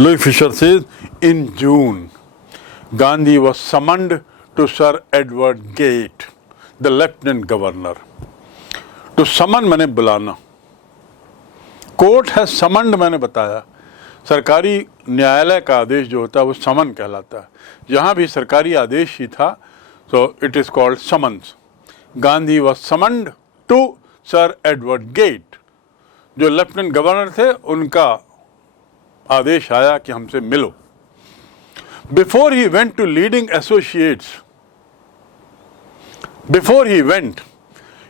Louis Fisher says, in June, Gandhi was summoned to Sir Edward Gate, the Lieutenant Governor. To summon मैंने बुलाना, court है summoned मैंने बताया, सरकारी न्यायालय का आदेश जो होता है वो समन कहलाता है, यहाँ भी सरकारी आदेश ही था, so it is called summons. Gandhi was summoned to Sir Edward Gate. जो लेफ्टिनेंट गवर्नर थे उनका आदेश आया कि हमसे मिलो. Before he went to leading associates, before he went,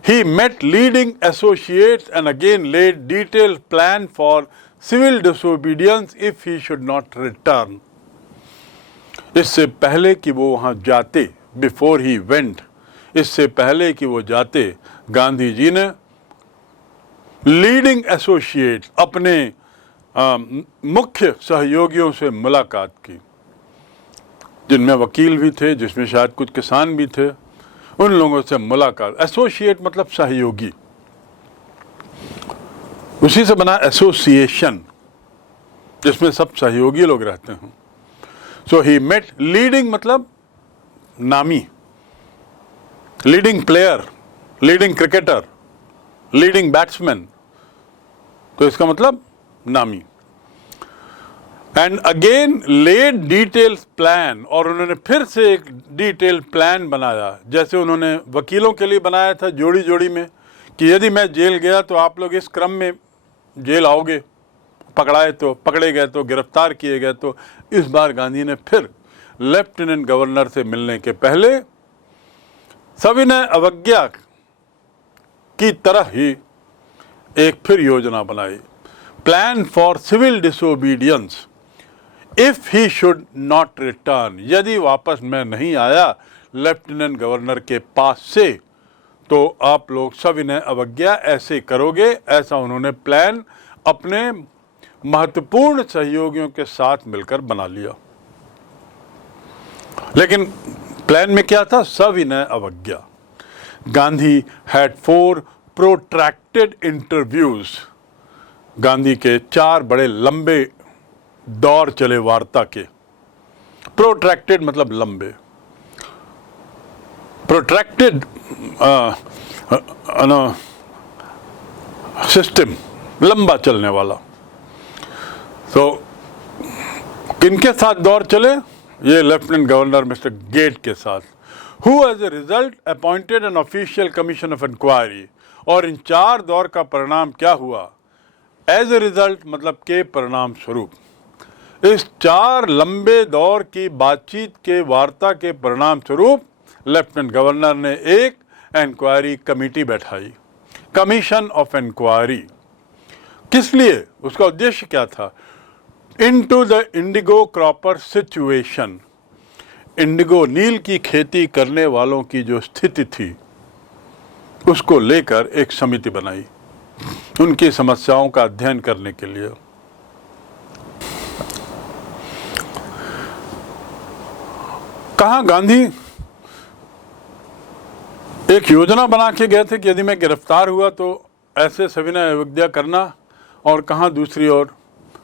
he met leading associates and again laid detailed plan for civil disobedience if he should not return. इससे पहले कि वो वहाँ जाते, before he went, इससे पहले कि वो जाते, गांधी जी ने लीडिंग एसोसिएट अपने मुख्य सहयोगियों से मुलाकात की, जिनमें वकील भी थे, जिसमें शायद कुछ किसान भी थे, उन लोगों से मुलाकात. एसोसिएट मतलब सहयोगी, उसी से बना एसोसिएशन जिसमें सब सहयोगी लोग रहते हैं. सो ही मेट लीडिंग मतलब नामी, leading player, leading cricketer, leading batsman, तो इसका मतलब नामी. And again led detail plan, और उन्होंने फिर से एक डिटेल प्लान बनाया, जैसे उन्होंने वकीलों के लिए बनाया था जोड़ी जोड़ी में, कि यदि मैं जेल गया तो आप लोग इस क्रम में जेल आओगे, पकड़ाए तो पकड़े गए तो गिरफ्तार किए गए तो. इस बार गांधी ने फिर लेफ्टिनेंट गवर्नर से मिलने के पहले सविनय अवज्ञा की तरह ही एक फिर योजना बनाई, plan for civil disobedience if he should not return. यदि वापस मैं नहीं आया लेफ्टिनेंट गवर्नर के पास से तो आप लोग सविनय अवज्ञा ऐसे करोगे. ऐसा उन्होंने प्लान अपने महत्वपूर्ण सहयोगियों के साथ मिलकर बना लिया. लेकिन प्लान में क्या था? सविनय अवज्ञा. Gandhi had 4 protracted interviews. Gandhi के 4 बड़े लंबे दौर चले वार्ता के. प्रोट्रैक्टेड मतलब लंबे, प्रोट्रैक्टेड सिस्टम, लंबा चलने वाला. तो किनके साथ दौर चले? ये लेफ्टिनेंट गवर्नर मिस्टर गेट के साथ, who as a result appointed an official commission of inquiry. और इन 4 दौर का परिणाम क्या हुआ? As a result मतलब के परिणाम स्वरूप, इस 4 लंबे दौर की बातचीत के वार्ता के परिणाम स्वरूप लेफ्टिनेंट गवर्नर ने एक इंक्वायरी कमेटी बैठाई, कमीशन ऑफ इंक्वायरी. किस लिए? उसका उद्देश्य क्या था? Into the indigo cropper situation. Indigo नील की खेती करने वालों की जो स्थिति थी उसको लेकर एक समिति बनाई, उनकी समस्याओं का अध्ययन करने के लिए. कहाँ गांधी एक योजना बना के गए थे कि यदि मैं गिरफ्तार हुआ तो ऐसे सविनय अवज्ञा करना, और कहाँ दूसरी ओर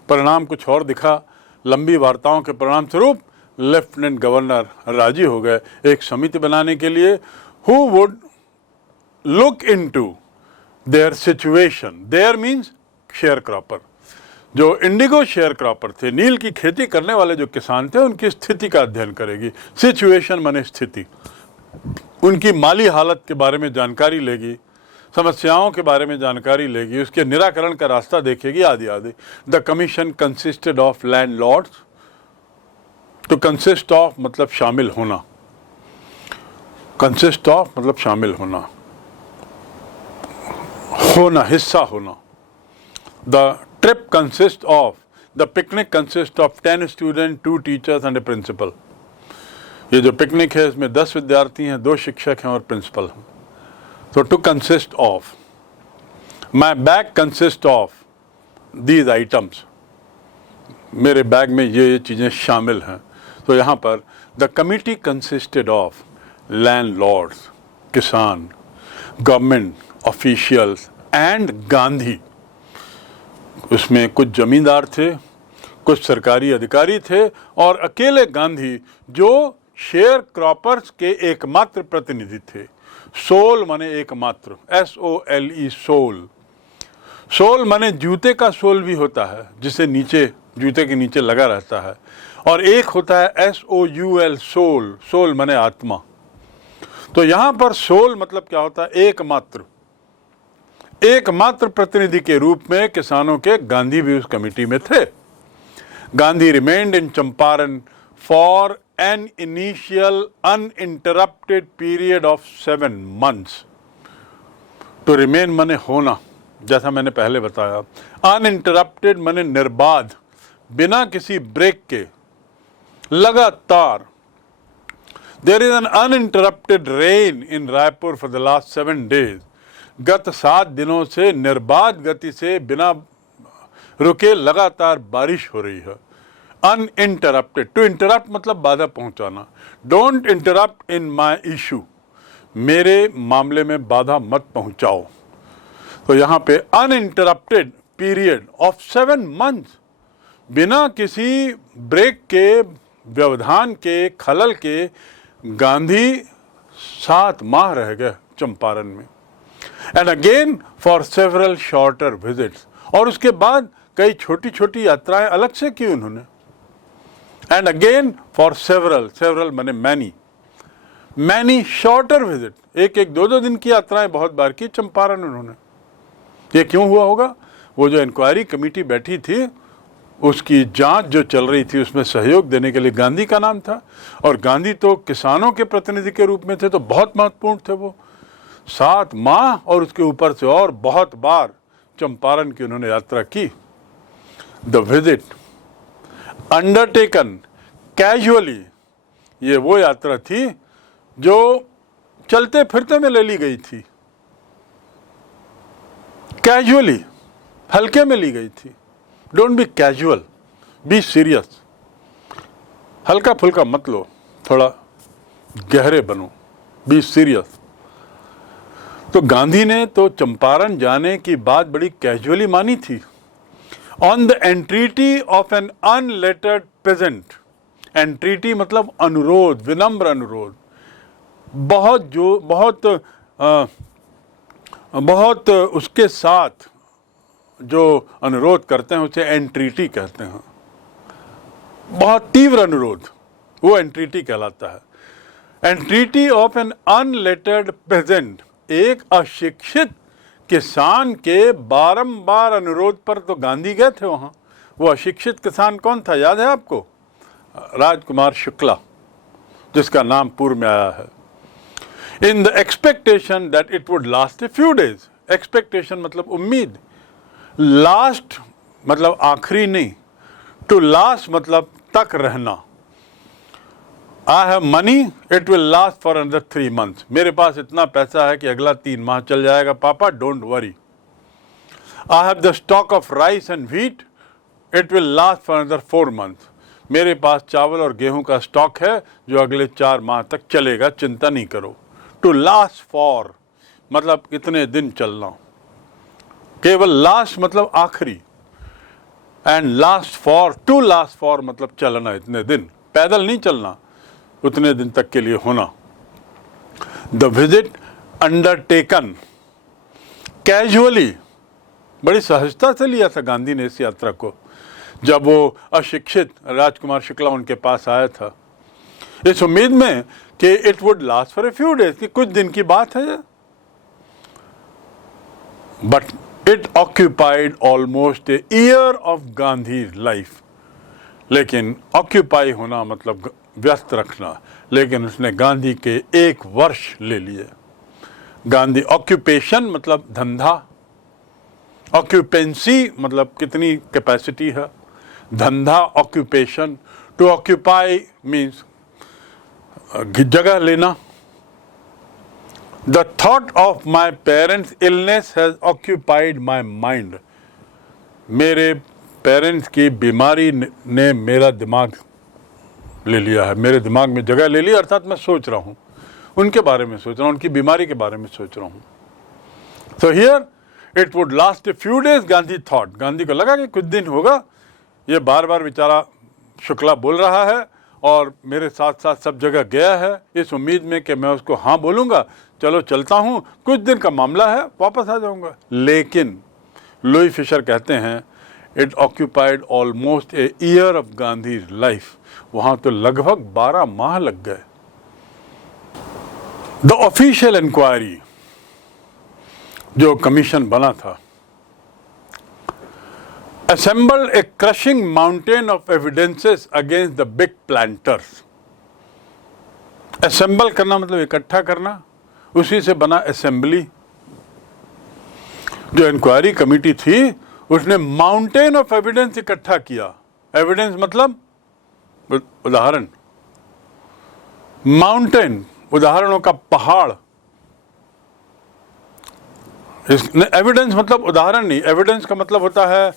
परिणाम कुछ और दिखा. लंबी वार्ताओं के परिणाम स्वरूप लेफ्टिनेंट गवर्नर राजी हो गए एक समिति बनाने के लिए, who would look into their situation. Their means sharecropper. जो इंडिगो शेयर क्रॉपर थे, नील की खेती करने वाले जो किसान थे, उनकी स्थिति का अध्ययन करेगी. सिचुएशन माने स्थिति. उनकी माली हालत के बारे में जानकारी लेगी, समस्याओं के बारे में जानकारी लेगी, उसके निराकरण का रास्ता देखेगी, आदि आदि. The commission consisted of landlords. तो कंसिस्ट ऑफ मतलब शामिल होना, कंसिस्ट ऑफ मतलब शामिल होना, होना हिस्सा होना. The trip consist of, the picnic consist of 10 student, 2 teachers and a principal. ये जो पिकनिक है इसमें 10 विद्यार्थी हैं, 2 शिक्षक हैं और प्रिंसिपल हैं. तो to consist of, my bag consist of these items. मेरे बैग में ये चीज़ें शामिल हैं. तो यहाँ पर the committee consisted of landlords, किसान, गवर्नमेंट ऑफिशियल्स एंड गांधी. उसमें कुछ जमींदार थे, कुछ सरकारी अधिकारी थे और अकेले गांधी जो शेयर क्रॉपर्स के एकमात्र प्रतिनिधि थे। सोल माने एकमात्र, SOLE, सोल। सोल माने जूते का सोल भी होता है जिसे नीचे जूते के नीचे लगा रहता है, और एक होता है SOUL, सोल। सोल माने आत्मा। तो यहां पर सोल मतलब क्या होता है? एकमात्र। एकमात्र प्रतिनिधि के रूप में किसानों के गांधी भी उस कमेटी में थे। Gandhi remained in Champaran for an initial uninterrupted period of 7 months। तो रिमेन माने होना, जैसा मैंने पहले बताया। अनइंटरप्टेड माने निर्बाध, बिना किसी ब्रेक के, लगातार। There is an uninterrupted rain in Raipur for the last 7 days। गत 7 दिनों से निर्बाध गति से बिना रुके लगातार बारिश हो रही है। अनइंटरप्टेड, टू इंटरप्ट मतलब बाधा पहुंचाना। Don't interrupt in my issue, मेरे मामले में बाधा मत पहुंचाओ। तो यहाँ पे अनइंटरप्टेड पीरियड ऑफ 7 months, बिना किसी ब्रेक के, व्यवधान के, खलल के गांधी 7 माह रह गए चंपारण में। And again for several shorter visits, और उसके बाद कई छोटी छोटी यात्राएं अलग से की उन्होंने। And again for several, several माने मैनी, मैनी शॉर्टर विजिट, एक एक 2-2 दिन की यात्राएं बहुत बार की चंपारण उन्होंने। ये क्यों हुआ होगा? वो जो इंक्वायरी कमेटी बैठी थी उसकी जांच जो चल रही थी उसमें सहयोग देने के लिए गांधी का नाम था, और गांधी तो किसानों के प्रतिनिधि के रूप में थे, तो बहुत महत्वपूर्ण थे वो। 7 माह और उसके ऊपर से और बहुत बार चंपारण की उन्होंने यात्रा की। द विजिट अंडरटेकन कैजुअली, ये वो यात्रा थी जो चलते फिरते में ले ली गई थी। कैजुअली, हल्के में ली गई थी। Don't be casual, be serious. हल्का फुल्का मत लो, थोड़ा गहरे बनो, बी सीरियस। तो गांधी ने तो चंपारण जाने की बात बड़ी कैजुअली मानी थी। On the entreaty of an unlettered peasant, entreaty मतलब अनुरोध, विनम्र अनुरोध। बहुत उसके साथ जो अनुरोध करते हैं उसे एंट्रीटी कहते हैं। बहुत तीव्र अनुरोध, वो एंट्रीटी कहलाता है। एंट्रीटी ऑफ एन अनलेटर्ड पेजेंट, एक अशिक्षित किसान के बारंबार अनुरोध पर तो गांधी गए थे वहां। वो अशिक्षित किसान कौन था, याद है आपको? राजकुमार शुक्ला, जिसका नाम पूर्व में आया है। In the expectation that it would last a few days, expectation मतलब उम्मीद, लास्ट मतलब आखिरी नहीं, टू लास्ट मतलब तक रहना। I have money, it will last for another 3 months। मेरे पास इतना पैसा है कि अगला 3 माह चल जाएगा पापा, don't worry. I have the stock of rice and wheat, it will last for another 4 months। मेरे पास चावल और गेहूं का स्टॉक है जो अगले 4 माह तक चलेगा, चिंता नहीं करो। टू लास्ट फॉर मतलब कितने दिन चलना, केवल लास्ट मतलब आखिरी, and last for, to last for मतलब चलना इतने दिन, पैदल नहीं चलना, उतने दिन तक के लिए होना। द विजिट अंडरटेकन कैजुअली, बड़ी सहजता से लिया था गांधी ने इस यात्रा को। जब वो अशिक्षित राजकुमार शुक्ला उनके पास आया था, इस उम्मीद में कि it would last for a few days, कि कुछ दिन की बात है। But it occupied almost a year of Gandhi life. लेकिन ऑक्यूपाई होना मतलब व्यस्त रखना, लेकिन उसने गांधी के 1 वर्ष ले लिए। गांधी, ऑक्यूपेशन मतलब धंधा, ऑक्यूपेंसी मतलब कितनी कैपेसिटी है, धंधा ऑक्यूपेशन। टू ऑक्यूपाई मीन्स जगह लेना। The thought of my parents illness has occupied my mind, मेरे पेरेंट्स की बीमारी ने मेरा दिमाग ले लिया है, मेरे दिमाग में जगह ले ली, अर्थात मैं सोच रहा हूँ उनके बारे में, सोच रहा हूँ उनकी बीमारी के बारे में सोच रहा हूँ। So here it would last a few days, Gandhi thought, Gandhi को लगा कि कुछ दिन होगा, ये बार बार बेचारा शुक्ला बोल रहा है और मेरे साथ साथ सब जगह गया है इस उम्मीद में कि मैं उसको हाँ बोलूँगा, चलो चलता हूँ, कुछ दिन का मामला है, वापस आ जाऊँगा। लेकिन लुई फिशर कहते हैं it occupied almost a year of Gandhi life. वहाँ तो लगभग 12 माह लग गए। द ऑफिशियल इंक्वायरी जो कमीशन बना था assembled a crushing mountain of evidences against the big planters. Assemble करना मतलब इकट्ठा करना, उसी से बना असेंबली। जो इंक्वायरी कमेटी थी उसने माउंटेन ऑफ एविडेंस इकट्ठा किया। एविडेंस मतलब उदाहरण, माउंटेन उदाहरणों का पहाड़। एविडेंस मतलब उदाहरण नहीं, एविडेंस का मतलब होता है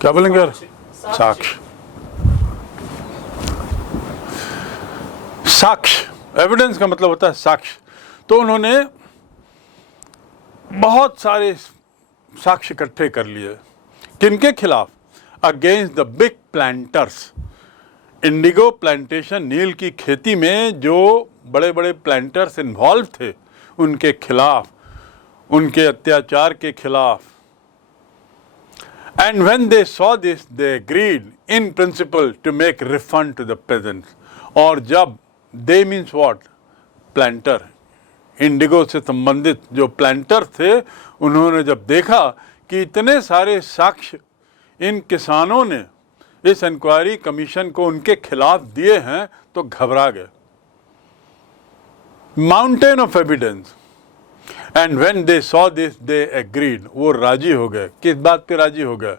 क्या बोलेंगे यार, साक्ष्य। साक्ष्य, एविडेंस का मतलब होता है साक्ष्य। तो उन्होंने बहुत सारे साक्ष्य इकट्ठे कर लिए। किनके खिलाफ? Against the big planters. Indigo plantation, नील की खेती में जो बड़े बड़े प्लांटर्स इन्वॉल्व थे उनके खिलाफ, उनके अत्याचार के खिलाफ। And when they saw this, they agreed in principle to make refund to the peasants. और जब they means what? Planter, Indigo से संबंधित जो प्लांटर थे, उन्होंने जब देखा कि इतने सारे साक्ष्य इन किसानों ने इस इंक्वायरी कमीशन को उनके खिलाफ दिए हैं तो घबरा गए। Mountain of evidence. And when they saw this they agreed, वो राजी हो गए। किस बात पे राजी हो गए?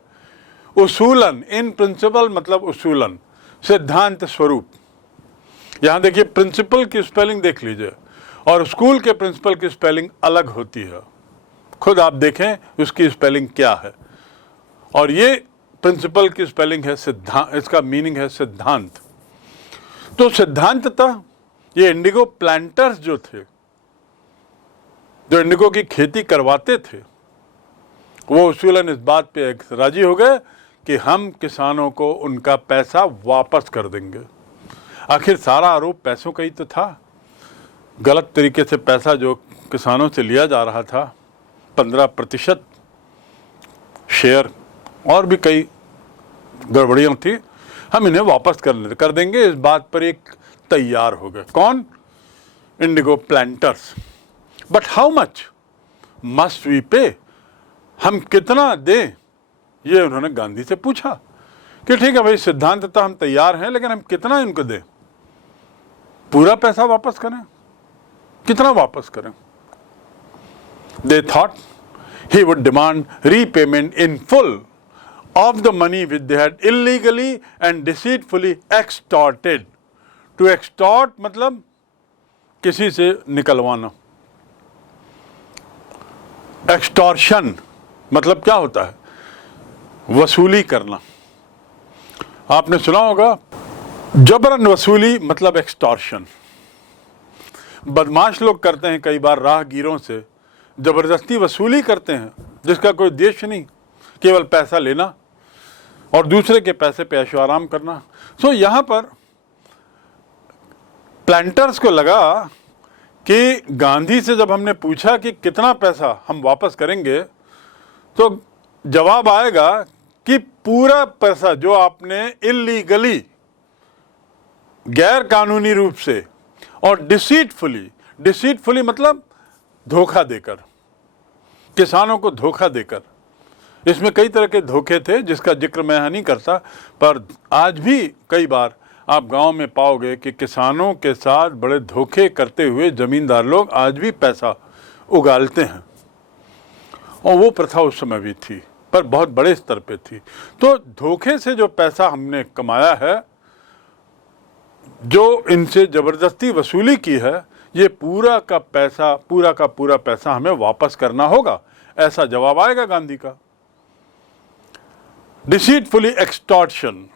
उसूलन, इन प्रिंसिपल मतलब उसूलन, सिद्धांत स्वरूप। यहां देखिए प्रिंसिपल की स्पेलिंग देख लीजिए और स्कूल के प्रिंसिपल की स्पेलिंग अलग होती है। खुद आप देखें उसकी स्पेलिंग क्या है। और ये प्रिंसिपल की स्पेलिंग है सिद्धांत, इसका मीनिंग है सिद्धांत। तो सिद्धांततः ये इंडिगो प्लांटर्स जो थे, जो इंडिगो की खेती करवाते थे, वो उसूलन इस बात पे राजी हो गए कि हम किसानों को उनका पैसा वापस कर देंगे। आखिर सारा आरोप पैसों का ही तो था। गलत तरीके से पैसा जो किसानों से लिया जा रहा था, 15% शेयर और भी कई गड़बड़ियाँ थी, हम इन्हें वापस कर देंगे। इस बात पर एक तैयार हो गए। कौन? Indigo planters. But how much must we pay? हम कितना दें? ये उन्होंने गांधी से पूछा कि ठीक है भाई, सिद्धांततः हम तैयार हैं, लेकिन हम कितना इनको दें? पूरा पैसा वापस करें? कितना वापस करें? They thought he would demand repayment in full of the money which they had illegally and deceitfully extorted. To extort मतलब किसी से निकलवाना। एक्सटॉर्शन मतलब क्या होता है? वसूली करना। आपने सुना होगा जबरन वसूली मतलब एक्सटॉर्शन। बदमाश लोग करते हैं कई बार, राहगीरों से जबरदस्ती वसूली करते हैं जिसका कोई उद्देश्य नहीं, केवल पैसा लेना और दूसरे के पैसे पे ऐशो आराम करना। सो यहाँ पर प्लांटर्स को लगा कि गांधी से जब हमने पूछा कि कितना पैसा हम वापस करेंगे, तो जवाब आएगा कि पूरा पैसा जो आपने इलीगली, गैर कानूनी रूप से और डिसीटफुली मतलब धोखा देकर, किसानों को धोखा देकर। इसमें कई तरह के धोखे थे जिसका जिक्र मैं यहाँ नहीं करता, पर आज भी कई बार आप गांव में पाओगे कि किसानों के साथ बड़े धोखे करते हुए जमींदार लोग आज भी पैसा उगालते हैं। और वो प्रथा उस समय भी थी, पर बहुत बड़े स्तर पे थी। तो धोखे से जो पैसा हमने कमाया है, जो इनसे जबरदस्ती वसूली की है, ये पूरा का पूरा पैसा हमें वापस करना होगा, ऐसा जवाब आएगा गांधी का। डिसीटफुली एक्सटॉर्शन,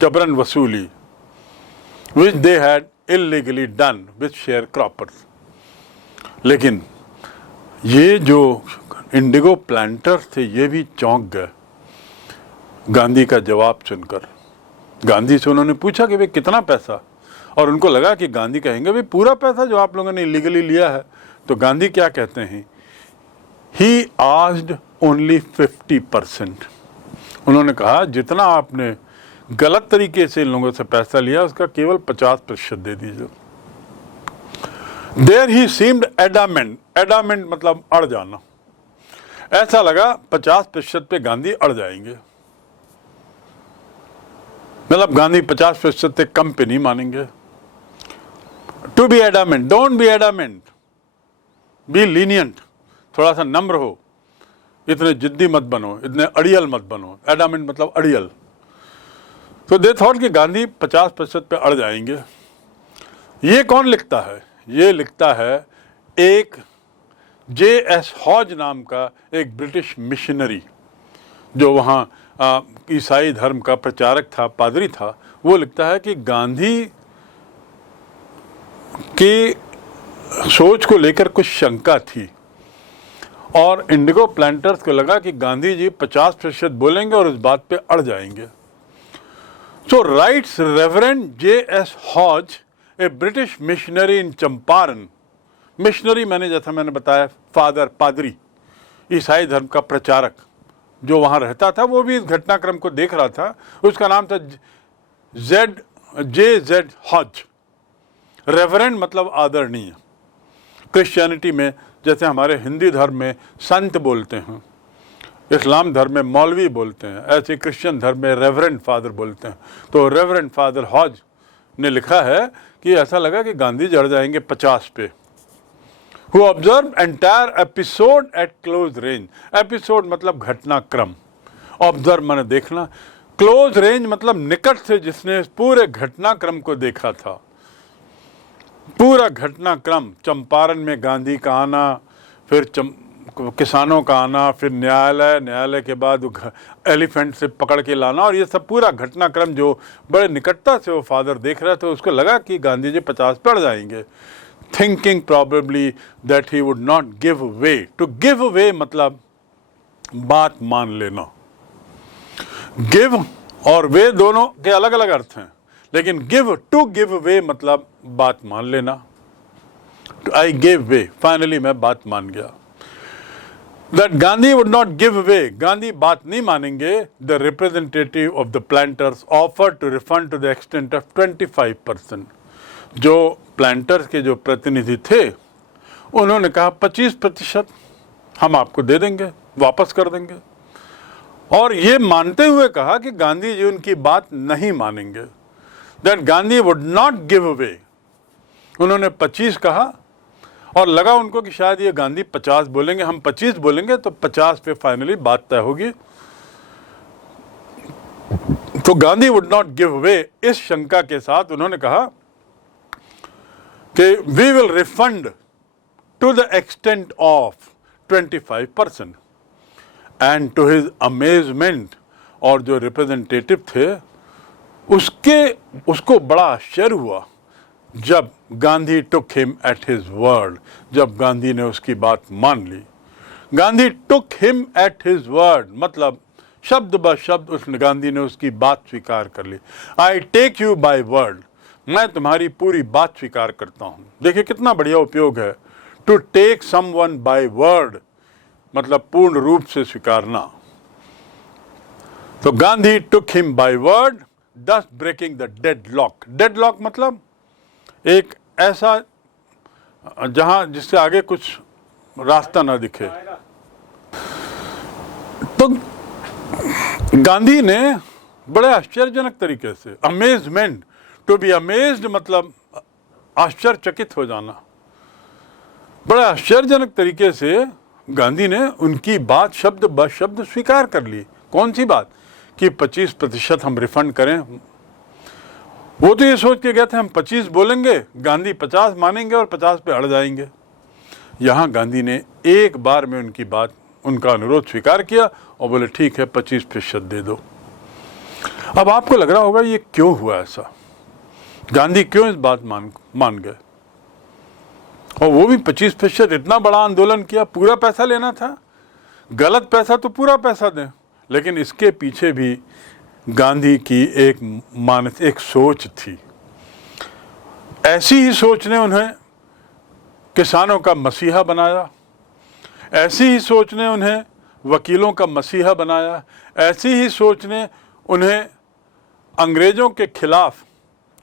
जबरन वसूली, which they had illegally done with sharecroppers। लेकिन ये जो इंडिगो प्लांटर्स थे ये भी चौंक गए गांधी का जवाब सुनकर। गांधी से उन्होंने पूछा कि भाई कितना पैसा, और उनको लगा कि गांधी कहेंगे भाई पूरा पैसा जो आप लोगों ने इलीगली लिया है। तो गांधी क्या कहते हैं, ही आस्क्ड ओनली 50%। उन्होंने कहा जितना आपने गलत तरीके से इन लोगों से पैसा लिया उसका केवल 50% दे दीजिए। There he seemed adamant, adamant मतलब अड़ जाना, ऐसा लगा 50% पे गांधी अड़ जाएंगे, मतलब गांधी 50% से कम पे नहीं मानेंगे। To be adamant, don't be adamant, be lenient, थोड़ा सा नम्र हो, इतने जिद्दी मत बनो, इतने अड़ियल मत बनो। एडामेंट मतलब अड़ियल। तो दे थॉट कि गांधी 50% पे अड़ जाएंगे। ये कौन लिखता है, ये लिखता है एक J.S. हॉज नाम का एक ब्रिटिश मिशनरी जो वहाँ ईसाई धर्म का प्रचारक था, पादरी था। वो लिखता है कि गांधी की सोच को लेकर कुछ शंका थी और इंडिगो प्लांटर्स को लगा कि गांधी जी 50% बोलेंगे और उस बात पे अड़ जाएंगे। So rights reverend J.S. हॉज, ए ब्रिटिश मिशनरी इन चंपारण। मिशनरी जैसा मैंने बताया फादर, पादरी, ईसाई धर्म का प्रचारक जो वहाँ रहता था, वो भी इस घटनाक्रम को देख रहा था। उसका नाम था J.Z. हॉज। रेवरेंड मतलब आदरणीय। क्रिश्चियनिटी में जैसे हमारे हिंदी धर्म में संत बोलते हैं, इस्लाम धर्म में मौलवी बोलते हैं, ऐसे क्रिश्चियन धर्म में रेवरेंड फादर बोलते हैं। तो रेवरेंड फादर हॉज ने लिखा है कि ऐसा लगा कि गांधी जड़ जाएंगे 50 पे। Who observed entire episode at close range. Episode मतलब घटनाक्रम, ऑब्जर्व माने देखना, क्लोज रेंज मतलब निकट से जिसने पूरे घटनाक्रम को देखा था। पूरा घटनाक्रम, चंपारण में गांधी का आना, फिर किसानों का आना, फिर न्यायालय, न्यायालय के बाद एलिफेंट से पकड़ के लाना, और ये सब पूरा घटनाक्रम जो बड़े निकटता से वो फादर देख रहे थे, उसको लगा कि गांधी जी 50 पड़ जाएंगे। Thinking probably that he would not give way. To give way मतलब बात मान लेना। Give और way दोनों के अलग अलग अर्थ हैं, लेकिन to give way मतलब बात मान लेना। I gave way, finally मैं बात मान गया। That Gandhi would not give way, Gandhi बात नहीं मानेंगे। The representative of the planters offered to refund to the extent of 25%। जो प्लांटर्स के जो प्रतिनिधि थे उन्होंने कहा 25% हम आपको दे देंगे, वापस कर देंगे, और ये मानते हुए कहा कि गांधी जी उनकी बात नहीं मानेंगे। That Gandhi would not give away. उन्होंने 25 कहा और लगा उनको कि शायद ये गांधी 50 बोलेंगे, हम 25 बोलेंगे तो 50 पे फाइनली बात तय होगी। तो Gandhi would not give away, इस शंका के साथ उन्होंने कहा कि we will refund to the extent of 25%। And to his amazement, और जो रिप्रेजेंटेटिव थे उसको बड़ा आश्चर्य हुआ जब Gandhi took him at his word, जब गांधी ने उसकी बात मान ली। Gandhi took him at his word मतलब शब्द ब शब्द उस गांधी ने उसकी बात स्वीकार कर ली। I take you by word, मैं तुम्हारी पूरी बात स्वीकार करता हूं। देखिए कितना बढ़िया उपयोग है। To take someone by word मतलब पूर्ण रूप से स्वीकारना। तो Gandhi took him by word, thus breaking the deadlock. Deadlock मतलब एक ऐसा जहां जिससे आगे कुछ रास्ता ना दिखे। तो गांधी ने बड़े आश्चर्यजनक तरीके से, अमेजमेंट, टू बी अमेज्ड मतलब आश्चर्यचकित हो जाना, बड़ा आश्चर्यजनक तरीके से गांधी ने उनकी बात शब्द ब शब्द स्वीकार कर ली। कौन सी बात कि 25% हम रिफंड करें। वो तो ये सोच के गए थे हम 25 बोलेंगे, गांधी 50 मानेंगे और 50 पे अड़ जाएंगे। यहाँ गांधी ने एक बार में उनकी बात, उनका अनुरोध स्वीकार किया और बोले ठीक है 25% दे दो। अब आपको लग रहा होगा ये क्यों हुआ ऐसा, गांधी क्यों इस बात मान गए। और वो भी 25%। इतना बड़ा आंदोलन किया, पूरा पैसा लेना था, गलत पैसा तो पूरा पैसा दें। लेकिन इसके पीछे भी गांधी की एक सोच थी। ऐसी ही सोच ने उन्हें किसानों का मसीहा बनाया, ऐसी ही सोच ने उन्हें वकीलों का मसीहा बनाया, ऐसी ही सोच ने उन्हें अंग्रेज़ों के खिलाफ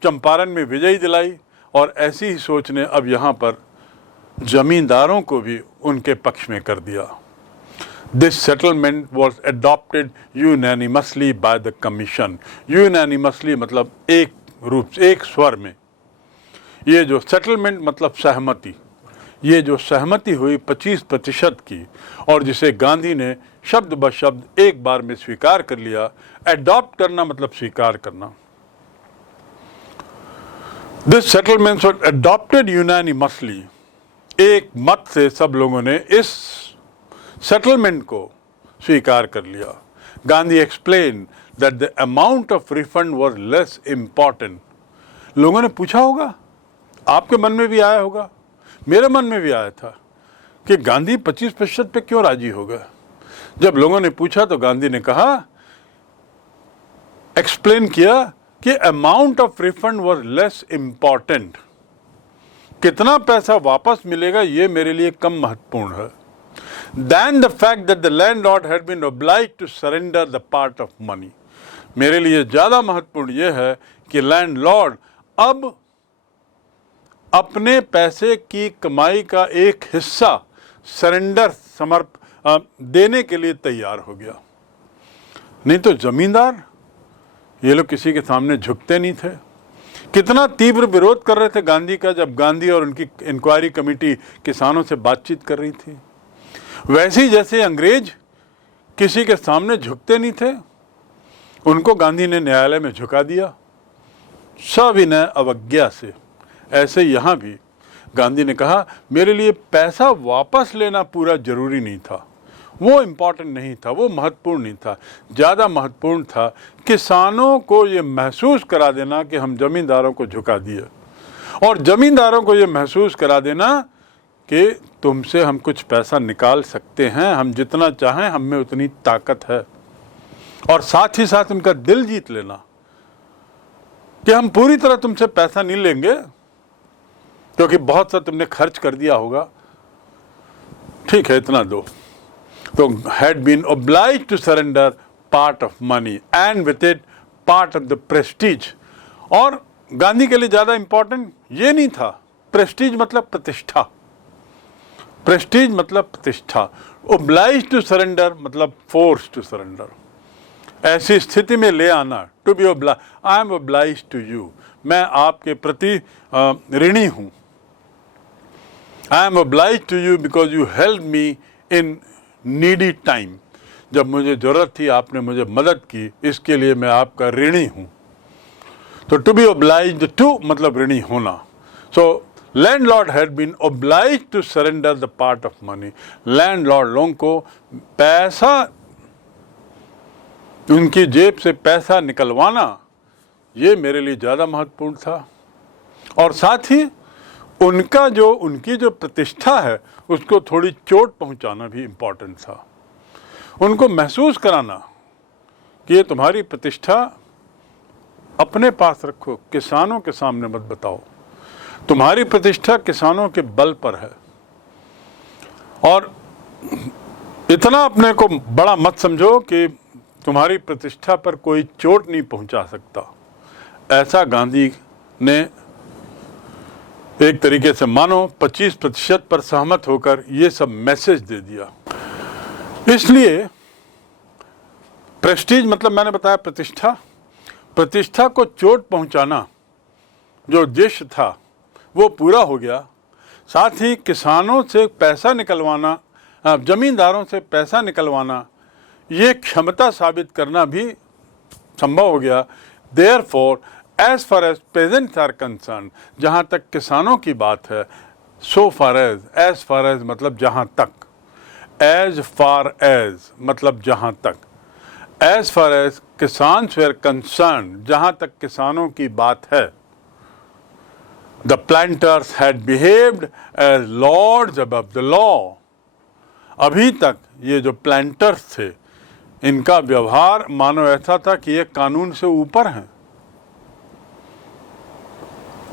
चंपारण में विजय दिलाई, और ऐसी ही सोच ने अब यहाँ पर जमींदारों को भी उनके पक्ष में कर दिया। This settlement was adopted unanimously by the commission. Unanimously मतलब एक रूप से, एक स्वर में। ये जो सेटलमेंट मतलब सहमति, ये जो सहमति हुई 25% की, और जिसे गांधी ने शब्द ब शब्द एक बार में स्वीकार कर लिया। अडॉप्ट करना मतलब स्वीकार करना। This settlement was adopted unanimously, एक मत से सब लोगों ने इस सेटलमेंट को स्वीकार कर लिया। Gandhi explain that the amount of refund was less important. लोगों ने पूछा होगा, आपके मन में भी आया होगा, मेरे मन में भी आया था कि गांधी 25% पे क्यों राजी हो गए। जब लोगों ने पूछा तो गांधी ने कहा, एक्सप्लेन किया कि amount of refund was less important. कितना पैसा वापस मिलेगा ये मेरे लिए कम महत्वपूर्ण है, than the fact that the landlord had been obliged to surrender the part of money। मेरे लिए ज़्यादा महत्वपूर्ण यह है कि लैंडलॉर्ड अब अपने पैसे की कमाई का एक हिस्सा सरेंडर देने के लिए तैयार हो गया। नहीं तो जमींदार ये लोग किसी के सामने झुकते नहीं थे। कितना तीव्र विरोध कर रहे थे गांधी का, जब गांधी और उनकी इंक्वायरी कमेटी किसानों से बातचीत कर रही थी। वैसे ही जैसे अंग्रेज किसी के सामने झुकते नहीं थे, उनको गांधी ने न्यायालय में झुका दिया सविनय अवज्ञा से। ऐसे यहाँ भी गांधी ने कहा, मेरे लिए पैसा वापस लेना पूरा जरूरी नहीं था, वो इम्पॉर्टेंट नहीं था, वो महत्वपूर्ण नहीं था। ज़्यादा महत्वपूर्ण था किसानों को ये महसूस करा देना कि हम जमींदारों को झुका दिए, और जमींदारों को ये महसूस करा देना कि तुमसे हम कुछ पैसा निकाल सकते हैं, हम जितना चाहें, हम में उतनी ताकत है। और साथ ही साथ उनका दिल जीत लेना कि हम पूरी तरह तुमसे पैसा नहीं लेंगे क्योंकि बहुत सा तुमने खर्च कर दिया होगा, ठीक है इतना दो। तो had been obliged to surrender part of money and with it part of the prestige। और गांधी के लिए ज़्यादा इम्पोर्टेंट ये नहीं था, प्रेस्टीज मतलब प्रतिष्ठा, प्रेस्टीज मतलब प्रतिष्ठा। obliged to surrender मतलब forced to surrender, ऐसी स्थिति में ले आना। to be obliged, I am obliged to you, मैं आपके प्रति ऋणी हूँ। I am obliged to you because you helped me in needy time, जब मुझे ज़रूरत थी आपने मुझे मदद की, इसके लिए मैं आपका ऋणी हूँ। तो to be obliged to मतलब ऋणी होना। So landlord had been obliged to surrender the part of money। Landlord लोगों को पैसा, उनकी जेब से पैसा निकलवाना ये मेरे लिए ज़्यादा महत्वपूर्ण था, और साथ ही उनकी जो प्रतिष्ठा है उसको थोड़ी चोट पहुंचाना भी इम्पोर्टेंट था। उनको महसूस कराना कि ये तुम्हारी प्रतिष्ठा अपने पास रखो, किसानों के सामने मत बताओ, तुम्हारी प्रतिष्ठा किसानों के बल पर है, और इतना अपने को बड़ा मत समझो कि तुम्हारी प्रतिष्ठा पर कोई चोट नहीं पहुंचा सकता। ऐसा गांधी ने एक तरीके से मानो 25% पर सहमत होकर ये सब मैसेज दे दिया। इसलिए प्रेस्टीज मतलब मैंने बताया प्रतिष्ठा, प्रतिष्ठा को चोट पहुंचाना जो उद्देश्य था वो पूरा हो गया। साथ ही किसानों से पैसा निकलवाना, जमींदारों से पैसा निकलवाना, ये क्षमता साबित करना भी संभव हो गया। Therefore as far as peasants are concern, जहाँ तक किसानों की बात है, सो फार एज फार एज मतलब जहाँ तक, एज फार एज मतलब जहाँ तक, एज फार एज किसान वेर कंसर्न जहाँ तक किसानों की बात है, The planters had behaved as lords above the law. अभी तक ये जो प्लांटर्स थे, इनका व्यवहार मानो ऐसा था कि ये कानून से ऊपर हैं.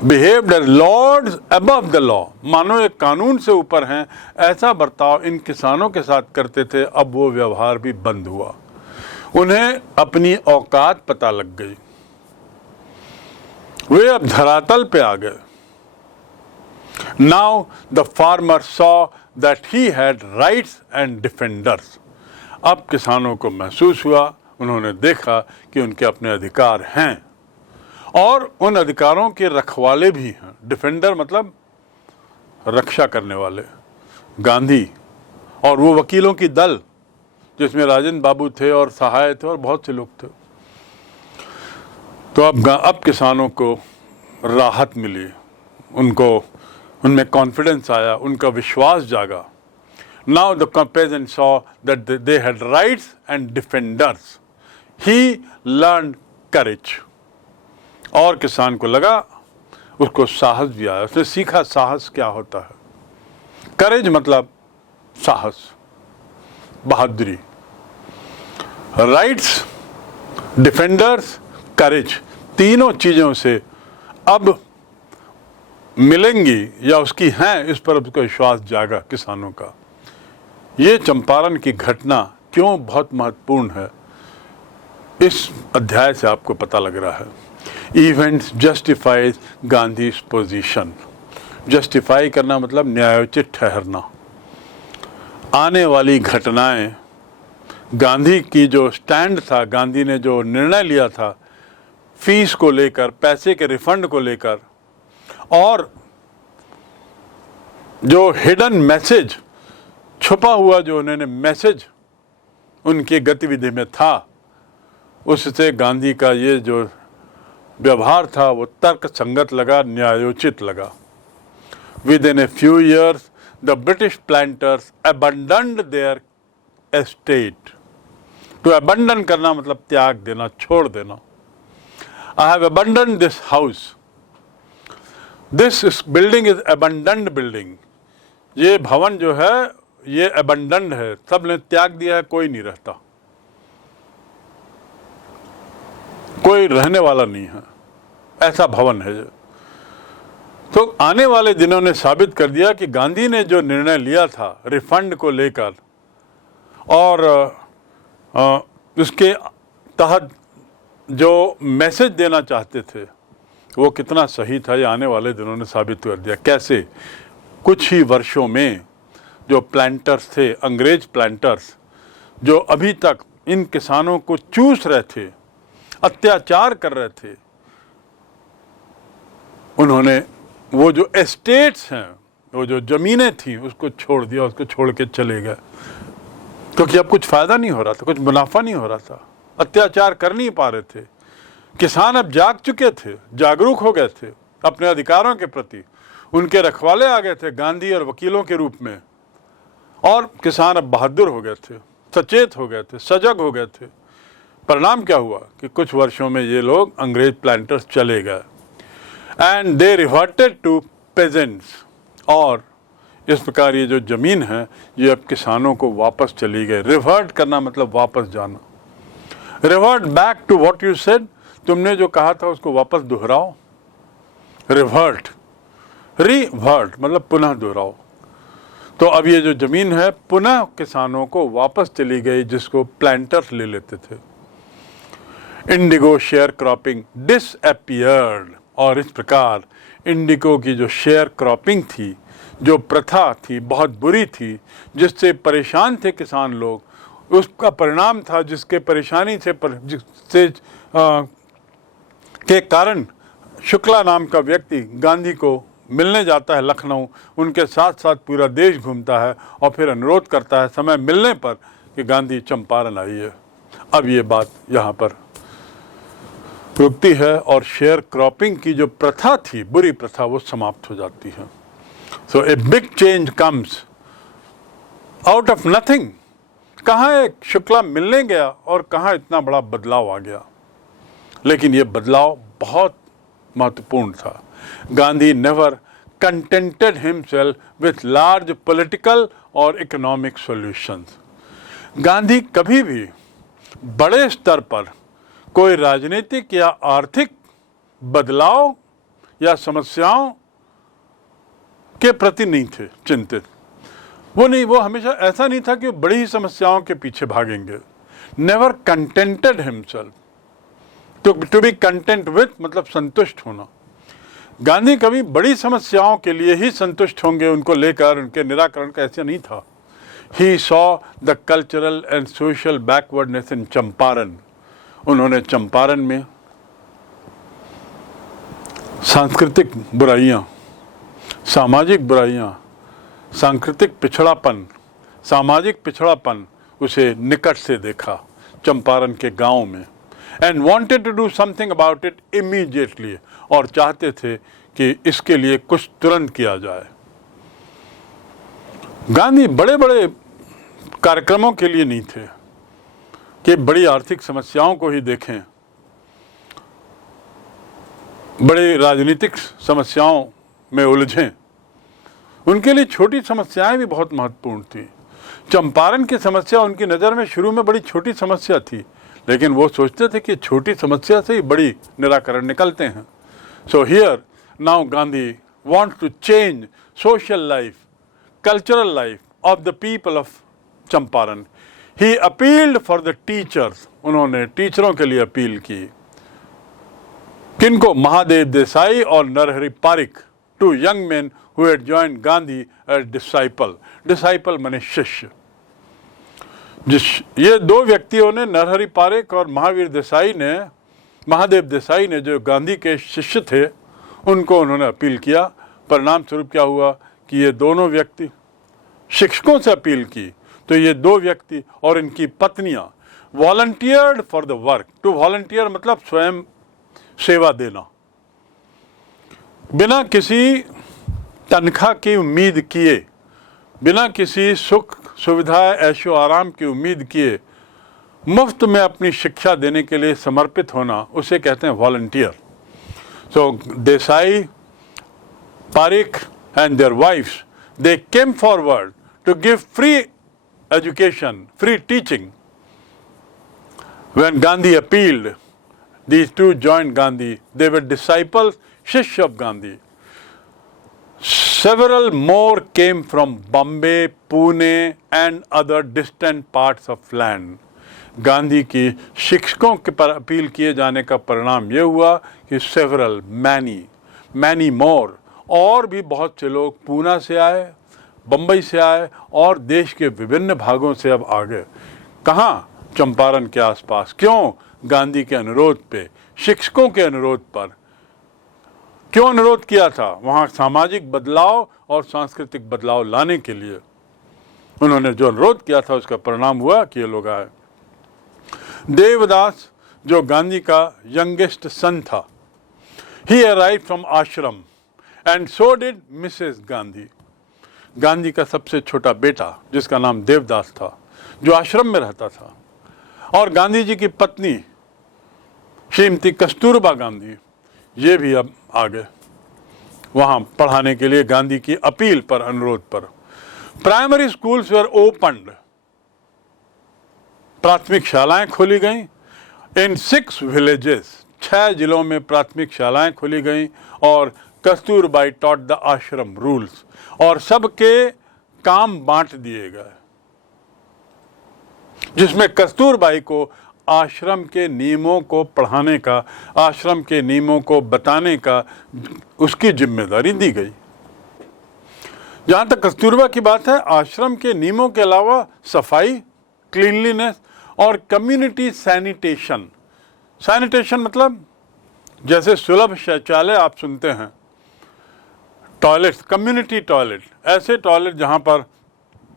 Behaved as lords above the law, मानो ये कानून से ऊपर हैं, ऐसा बर्ताव इन किसानों के साथ करते थे. अब वो व्यवहार भी बंद हुआ. उन्हें अपनी औकात पता लग गई. वे अब धरातल पे आ गए. Now the farmer saw that he had rights and defenders. अब किसानों को महसूस हुआ, उन्होंने देखा कि उनके अपने अधिकार हैं और उन अधिकारों के रखवाले भी हैं. डिफेंडर मतलब रक्षा करने वाले. गांधी और वो वकीलों की दल जिसमें राजेंद्र बाबू थे और सहाय थे और बहुत से लोग थे. तो अब किसानों को राहत मिली, उनमें कॉन्फिडेंस आया, उनका विश्वास जागा. Now the peasant saw that they had rights and defenders. He learned courage. और किसान को लगा, उसको साहस भी आया, उसने सीखा साहस क्या होता है. करेज मतलब साहस, बहादुरी. राइट्स, डिफेंडर्स, करेज, तीनों चीज़ों से अब मिलेंगी या उसकी हैं, इस पर उसका विश्वास जागा किसानों का. ये चंपारण की घटना क्यों बहुत महत्वपूर्ण है, इस अध्याय से आपको पता लग रहा है. Events justifies Gandhi's position. Justify करना मतलब न्यायोचित ठहरना. आने वाली घटनाएं, गांधी की जो स्टैंड था, गांधी ने जो निर्णय लिया था फीस को लेकर, पैसे के रिफंड को लेकर, और जो हिडन मैसेज, छुपा हुआ जो उन्होंने मैसेज उनकी गतिविधि में था, उससे गांधी का ये जो व्यवहार था वो तर्क संगत लगा, न्यायोचित लगा. Within a few years, the British planters abandoned their estate. To abandon करना मतलब त्याग देना, छोड़ देना. I have abandoned this house. This building is abandoned building. ये भवन जो है ये abandoned है, सब ने त्याग दिया है, कोई नहीं रहता, कोई रहने वाला नहीं है, ऐसा भवन है. तो आने वाले दिनों ने साबित कर दिया कि गांधी ने जो निर्णय लिया था रिफंड को लेकर और उसके तहत जो मैसेज देना चाहते थे वो कितना सही था, ये आने वाले दिनों ने साबित कर दिया. कैसे? कुछ ही वर्षों में जो प्लांटर्स थे, अंग्रेज प्लांटर्स, जो अभी तक इन किसानों को चूस रहे थे, अत्याचार कर रहे थे, उन्होंने वो जो एस्टेट्स हैं, वो जो ज़मीनें थी, उसको छोड़ दिया, उसको छोड़ के चले गए. क्योंकि अब कुछ फ़ायदा नहीं हो रहा था, कुछ मुनाफा नहीं हो रहा था, अत्याचार कर नहीं पा रहे थे. किसान अब जाग चुके थे, जागरूक हो गए थे अपने अधिकारों के प्रति. उनके रखवाले आ गए थे गांधी और वकीलों के रूप में, और किसान अब बहादुर हो गए थे, सचेत हो गए थे, सजग हो गए थे. परिणाम क्या हुआ कि कुछ वर्षों में ये लोग अंग्रेज प्लांटर्स चले गए. And they reverted to peasants. और इस प्रकार ये जो ज़मीन है ये अब किसानों को वापस चली गई. रिवर्ट करना मतलब वापस जाना. Revert back to what you said. तुमने जो कहा था उसको वापस दोहराओ. रिवर्ट, रिवर्ट मतलब पुनः दोहराओ. तो अब ये जो ज़मीन है पुनः किसानों को वापस चली गई, जिसको प्लांटर्स ले लेते थे. Indigo share cropping disappeared. और इस प्रकार इंडिगो की जो शेयर क्रॉपिंग थी, जो प्रथा थी, बहुत बुरी थी, जिससे परेशान थे किसान लोग, उसका परिणाम था, जिसके परेशानी से के कारण शुक्ला नाम का व्यक्ति गांधी को मिलने जाता है लखनऊ, उनके साथ साथ पूरा देश घूमता है और फिर अनुरोध करता है समय मिलने पर कि गांधी चंपारण आइए. अब ये बात यहाँ पर रुकती है और शेयर क्रॉपिंग की जो प्रथा थी, बुरी प्रथा, वो समाप्त हो जाती है. So a big change comes out of nothing. कहाँ एक शुक्ला मिलने गया और कहाँ इतना बड़ा बदलाव आ गया. लेकिन ये बदलाव बहुत महत्वपूर्ण था. Gandhi never contented himself with large political और economic solutions. गांधी कभी भी बड़े स्तर पर कोई राजनीतिक या आर्थिक बदलाव या समस्याओं के प्रति नहीं थे चिंतित। वो हमेशा ऐसा नहीं था कि बड़ी ही समस्याओं के पीछे भागेंगे। Never contented himself, to be content with मतलब संतुष्ट होना। गांधी कभी बड़ी समस्याओं के लिए ही संतुष्ट होंगे, उनको लेकर उनके निराकरण का ऐसा नहीं था। He saw the cultural and social backwardness in Champaran. उन्होंने चंपारण में सांस्कृतिक बुराइयां, सामाजिक बुराइयां, सांस्कृतिक पिछड़ापन, सामाजिक पिछड़ापन उसे निकट से देखा चंपारण के गांव में। And wanted to do something about it immediately, और चाहते थे कि इसके लिए कुछ तुरंत किया जाए। गांधी बड़े बड़े कार्यक्रमों के लिए नहीं थे कि बड़ी आर्थिक समस्याओं को ही देखें, बड़े राजनीतिक समस्याओं में उलझें। उनके लिए छोटी समस्याएं भी बहुत महत्वपूर्ण थी। चंपारण की समस्या उनकी नज़र में शुरू में बड़ी छोटी समस्या थी, लेकिन वो सोचते थे कि छोटी समस्या से ही बड़ी निराकरण निकलते हैं। So here now Gandhi wants to change social life, cultural life of the people of Champaran. He appealed for the teachers. उन्होंने टीचरों के लिए अपील की। किनको? महादेव देसाई और Narhari Parikh, two young men who had joined Gandhi as disciple. Disciple माने शिष्य। ये दो व्यक्तियों ने, नरहरि पारिक और महादेव देसाई ने जो गांधी के शिष्य थे, उनको उन्होंने अपील किया। परिणाम स्वरूप क्या हुआ कि ये दोनों व्यक्ति शिक्षकों से अपील की, तो ये दो व्यक्ति और इनकी पत्नियां volunteered for the work. To volunteer मतलब स्वयं सेवा देना, बिना किसी तनख्वाह की उम्मीद किए, बिना किसी सुख सुविधा ऐशो आराम की उम्मीद किए, मुफ्त में अपनी शिक्षा देने के लिए समर्पित होना, उसे कहते हैं volunteer. So Desai, Parikh and their wives, they came forward to give free education, free teaching. When Gandhi appealed, these two joined Gandhi. They were disciples, Shishya of Gandhi. Several more came from Bombay, Pune and other distant parts of land. Gandhi की शिक्षकों के पर appeal किए जाने का परिणाम यह हुआ कि several, many more, और भी बहुत से लोग पूना से आए, बम्बई से आए और देश के विभिन्न भागों से अब आ गए। कहाँ? चंपारण के आसपास। क्यों? गांधी के अनुरोध पे, शिक्षकों के अनुरोध पर। क्यों अनुरोध किया था? वहाँ सामाजिक बदलाव और सांस्कृतिक बदलाव लाने के लिए उन्होंने जो अनुरोध किया था, उसका परिणाम हुआ कि ये लोग आए। देवदास, जो गांधी का यंगेस्ट सन था, ही अराइव्ड फ्रॉम आश्रम and so did Mrs Gandhi. Gandhi का सबसे छोटा बेटा, जिसका नाम देवदास था, जो आश्रम में रहता था, और गांधी जी की पत्नी श्रीमती कस्तूरबा गांधी, ये भी अब आ गए वहाँ पढ़ाने के लिए गांधी की अपील पर, अनुरोध पर। प्राइमरी स्कूल्स वर ओपन्ड। प्राथमिक शालाएं खोली गईं। इन 6 विलेजेस, 6 जिलों में प्राथमिक शालाएं खोली गईं, और कस्तूरबाई टॉट द आश्रम रूल्स, और सबके काम बांट दिए गए, जिसमें कस्तूरबाई को आश्रम के नियमों को पढ़ाने का, आश्रम के नियमों को बताने का उसकी जिम्मेदारी दी गई। जहाँ तक कस्तूरबा की बात है, आश्रम के नियमों के अलावा सफाई, क्लीनलीनेस और कम्युनिटी सैनिटेशन। सैनिटेशन मतलब जैसे सुलभ शौचालय आप सुनते हैं, टॉयलेट्स, कम्युनिटी टॉयलेट, ऐसे टॉयलेट जहाँ पर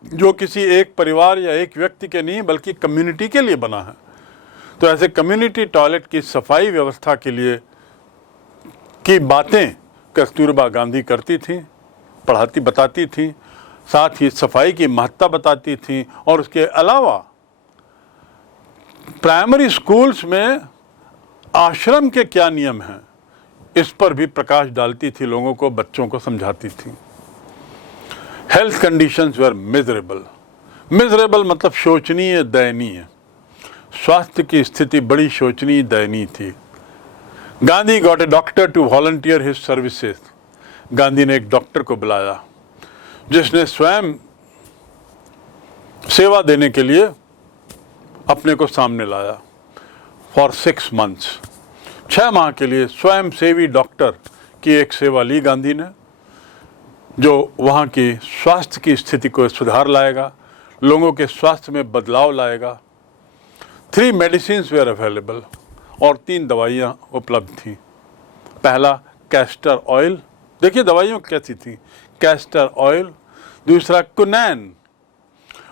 जो किसी एक परिवार या एक व्यक्ति के नहीं बल्कि कम्युनिटी के लिए बना है। तो ऐसे कम्युनिटी टॉयलेट की सफाई व्यवस्था के लिए की बातें कस्तूरबा गांधी करती थी, पढ़ाती बताती थी, साथ ही सफाई की महत्ता बताती थी। और उसके अलावा प्राइमरी स्कूल्स में आश्रम के क्या नियम हैं, इस पर भी प्रकाश डालती थी, लोगों को, बच्चों को समझाती थी। हेल्थ कंडीशंस वर मिजरेबल। मिजरेबल मतलब शोचनीय, दयनीय। स्वास्थ्य की स्थिति बड़ी शोचनीय, दयनीय थी। Gandhi got a doctor to volunteer his services. Gandhi ने एक डॉक्टर को बुलाया जिसने स्वयं सेवा देने के लिए अपने को सामने लाया। फॉर 6 months, 6 माह के लिए स्वयं सेवी डॉक्टर की एक सेवा ली गांधी ने, जो वहाँ की स्वास्थ्य की स्थिति को सुधार लाएगा, लोगों के स्वास्थ्य में बदलाव लाएगा। 3 medicines were available, और 3 दवाइयाँ उपलब्ध थीं। पहला कैस्टर ऑयल, देखिए दवाइयों कैसी थी, कैस्टर ऑयल, दूसरा कुनैन,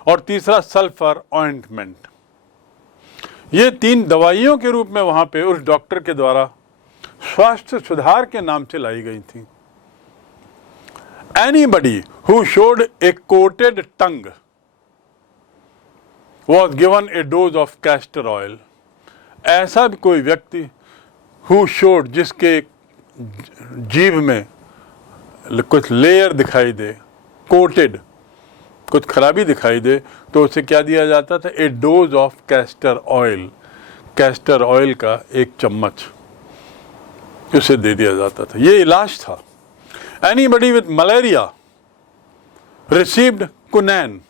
और तीसरा सल्फर ऑइंटमेंट। ये 3 दवाइयों के रूप में वहाँ पे उस डॉक्टर के द्वारा स्वास्थ्य सुधार के नाम से लाई गई थी। Anybody who showed a coated tongue was given a dose of castor oil. ऐसा भी कोई व्यक्ति who showed, जिसके जीभ में कुछ लेयर दिखाई दे, कोटेड, कुछ खराबी दिखाई दे, तो उसे क्या दिया जाता था? A dose of castor oil. Castor oil का 1 चम्मच उसे दे दिया जाता था। ये इलाज था। Anybody with malaria received quinine.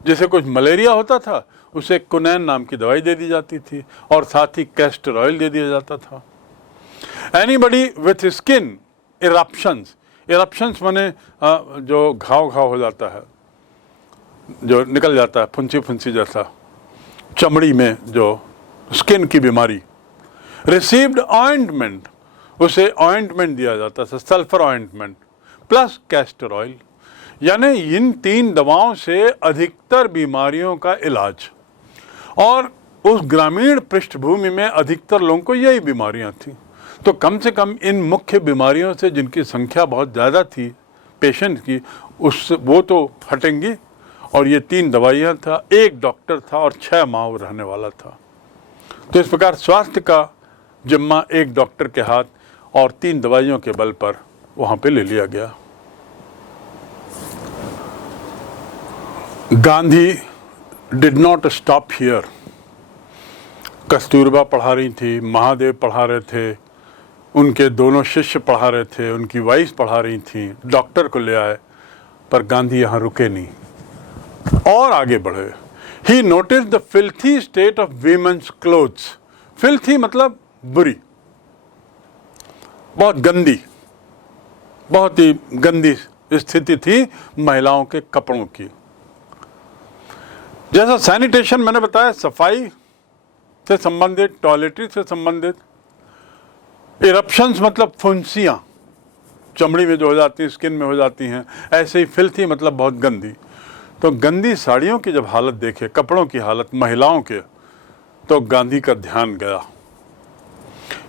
जिसे कुछ मलेरिया होता था उसे कुनैन नाम की दवाई दे दी जाती थी, और साथ ही कैस्टर ऑयल दे दिया जाता था। Anybody with skin eruptions. Eruptions माने जो घाव हो जाता है, जो निकल जाता है फुंसी फुंसी जैसा, चमड़ी में जो स्किन की बीमारी। रिसीव्ड ऑइंटमेंट, उसे ऑइंटमेंट दिया जाता था, sulphur ointment plus castor oil. यानी इन 3 दवाओं से अधिकतर बीमारियों का इलाज। और उस ग्रामीण पृष्ठभूमि में अधिकतर लोगों को यही बीमारियां थी, तो कम से कम इन मुख्य बीमारियों से जिनकी संख्या बहुत ज़्यादा थी पेशेंट की, उस वो तो हटेंगी। और ये 3 दवाइयाँ था, 1 डॉक्टर था, और 6 माह वो रहने वाला था। तो इस प्रकार स्वास्थ्य का जिम्मा 1 डॉक्टर के हाथ और 3 दवाइयों के बल पर वहाँ पे ले लिया गया। Gandhi did not stop here. Kasturba पढ़ा रही थी, महादेव पढ़ा रहे थे, उनके दोनों शिष्य पढ़ा रहे थे, उनकी वाइफ पढ़ा रही थी, डॉक्टर को ले आए, पर गांधी यहाँ रुके नहीं और आगे बढ़े। He noticed the filthy state of women's clothes. Filthy मतलब बुरी, बहुत गंदी, बहुत ही गंदी स्थिति थी महिलाओं के कपड़ों की। जैसा सैनिटेशन मैंने बताया, सफाई से संबंधित, टॉयलेटरी से संबंधित। इरप्शंस मतलब फुंसियाँ, चमड़ी में जो हो जाती हैं, स्किन में हो जाती हैं। ऐसे ही फिल्थी मतलब बहुत गंदी। तो गंदी साड़ियों की जब हालत देखे, कपड़ों की हालत महिलाओं के, तो गांधी का ध्यान गया।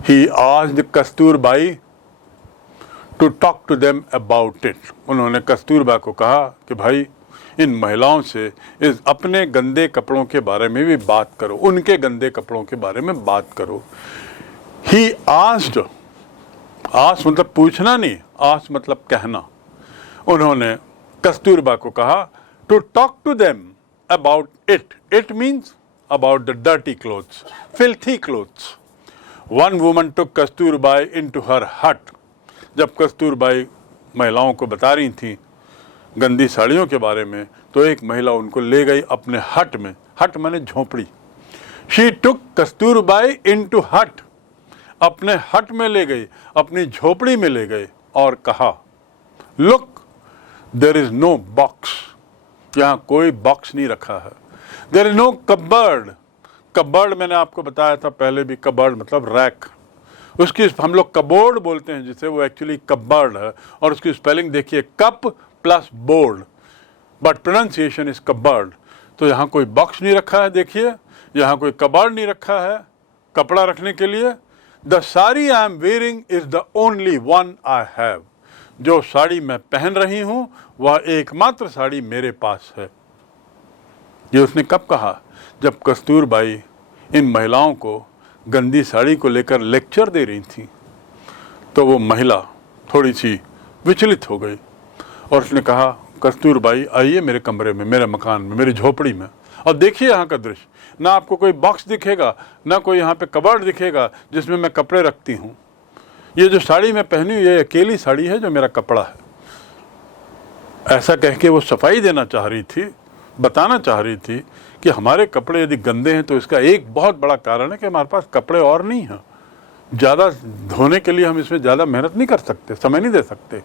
He asked Kasturbai to talk to them about it. उन्होंने कस्तूरबा को कहा कि भाई इन महिलाओं से इस अपने गंदे कपड़ों के बारे में भी बात करो, उनके गंदे कपड़ों के बारे में बात करो। ही आस्क्ड, आस्क मतलब पूछना नहीं, आस्क मतलब कहना। उन्होंने कस्तूरबा को कहा to talk to them about it. It means about the dirty clothes, filthy clothes. One woman took Kasturbai into her hut. जब कस्तूरबाई महिलाओं को बता रही थी गंदी साड़ियों के बारे में, तो एक महिला उनको ले गई अपने हट में। हट माने झोपड़ी। शी टुक कस्तूरबाई इनटू हट, अपने हट में ले गई, अपनी झोपड़ी में ले गए और कहा, look there is no box. यहाँ कोई बॉक्स नहीं रखा है। There is no cupboard. Cupboard मैंने आपको बताया था पहले भी, कबर्ड मतलब रैक। उसकी हम लोग कबोर्ड बोलते हैं जिसे, वो एक्चुअली कबर्ड है। और उसकी स्पेलिंग देखिए, cup plus board, but pronunciation is cupboard. तो यहाँ कोई बॉक्स नहीं रखा है, देखिए यहाँ कोई कबर्ड नहीं रखा है कपड़ा रखने के लिए। The sari I am wearing is the only one I have. जो साड़ी मैं पहन रही हूँ वह एकमात्र साड़ी मेरे पास है। ये उसने कब कहा? जब कस्तूरबाई इन महिलाओं को गंदी साड़ी को लेकर लेक्चर दे रही थी। तो वो महिला थोड़ी सी विचलित हो गई और उसने कहा, कस्तूरबाई आइए मेरे कमरे में, मेरे मकान में, मेरी झोपड़ी में, और देखिए यहाँ का दृश्य। ना आपको कोई बॉक्स दिखेगा, ना कोई यहाँ पे कबर्ड दिखेगा जिसमें मैं कपड़े रखती हूँ। ये जो साड़ी मैं पहनी हुई है, अकेली साड़ी है जो मेरा कपड़ा है। ऐसा कह के वो सफाई देना चाह रही थी, बताना चाह रही थी कि हमारे कपड़े यदि गंदे हैं तो इसका एक बहुत बड़ा कारण है कि हमारे पास कपड़े और नहीं हैं। ज़्यादा धोने के लिए हम इसमें ज़्यादा मेहनत नहीं कर सकते, समय नहीं दे सकते।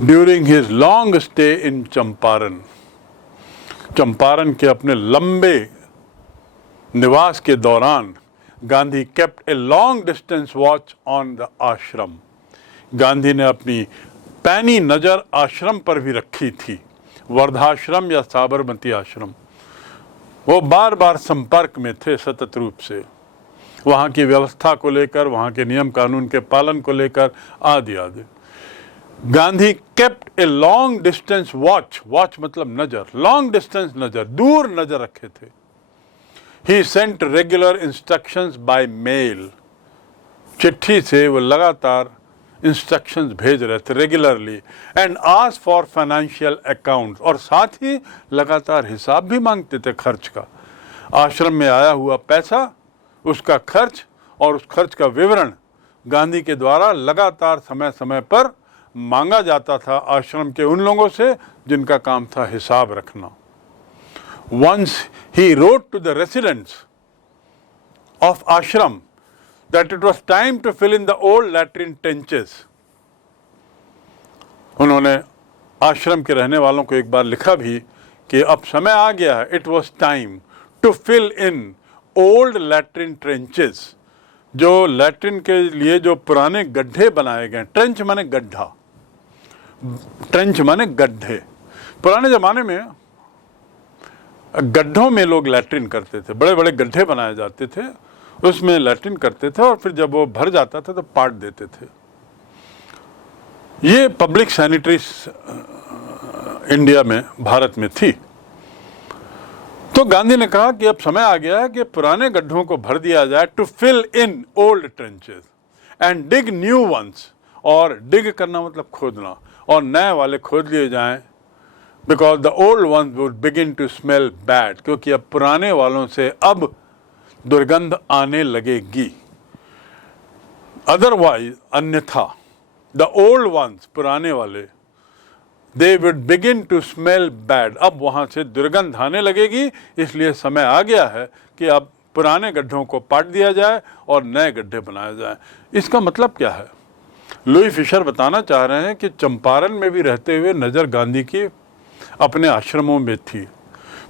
During his long stay in Champaran, Champaran के अपने लंबे निवास के दौरान Gandhi kept a long distance watch on the आश्रम। गांधी ने अपनी पैनी नज़र आश्रम पर भी रखी थी, वर्धाश्रम या साबरमती आश्रम। वो बार बार संपर्क में थे सतत रूप से, वहाँ की व्यवस्था को लेकर, वहाँ के नियम कानून के पालन को लेकर, आदि आदि। Gandhi kept a long distance watch, watch मतलब नज़र, लॉन्ग डिस्टेंस नज़र, दूर नज़र रखे थे। He sent regular instructions by mail, चिट्ठी से वो लगातार इंस्ट्रक्शंस भेज रहे थे regularly, and ask for financial account, और साथ ही लगातार हिसाब भी मांगते थे खर्च का। आश्रम में आया हुआ पैसा, उसका खर्च और उस खर्च का विवरण गांधी के द्वारा लगातार समय समय पर मांगा जाता था आश्रम के उन लोगों से जिनका काम था हिसाब रखना। Once he wrote to the residents of ashram that it was time to fill in the old latrine trenches. उन्होंने आश्रम के रहने वालों को एक बार लिखा भी कि अब समय आ गया है, it was time to fill in old latrine trenches, जो लैट्रिन के लिए जो पुराने गड्ढे बनाए गए। ट्रेंच माने गड्ढा, ट्रेंच माने गड्ढे। पुराने ज़माने में गड्ढों में लोग लैट्रिन करते थे, बड़े बड़े गड्ढे बनाए जाते थे, उसमें लैट्रिन करते थे और फिर जब वो भर जाता था तो पाट देते थे। ये पब्लिक सैनिटरीज इंडिया में, भारत में थी। तो गांधी ने कहा कि अब समय आ गया है कि पुराने गड्ढों को भर दिया जाए, to fill in old trenches and dig new ones, और डिग करना मतलब खोदना, और नए वाले खोद लिए जाएं, because the old ones would begin to smell bad, क्योंकि अब पुराने वालों से अब दुर्गंध आने लगेगी। अदरवाइज, अन्यथा, द ओल्ड ones, पुराने वाले, they would begin to smell bad, अब वहाँ से दुर्गंध आने लगेगी। इसलिए समय आ गया है कि अब पुराने गड्ढों को पाट दिया जाए और नए गड्ढे बनाए जाए। इसका मतलब क्या है? लुई फिशर बताना चाह रहे हैं कि चंपारण में भी रहते हुए नज़र गांधी की अपने आश्रमों में थी,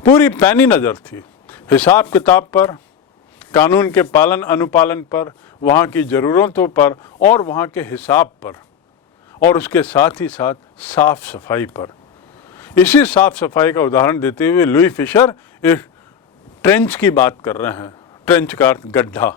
पूरी पैनी नज़र थी, हिसाब किताब पर, कानून के पालन अनुपालन पर, वहाँ की ज़रूरतों पर और वहाँ के हिसाब पर, और उसके साथ ही साथ साफ सफाई पर। इसी साफ सफाई का उदाहरण देते हुए लुई फिशर इस ट्रेंच की बात कर रहे हैं। ट्रेंच का अर्थ गड्ढा।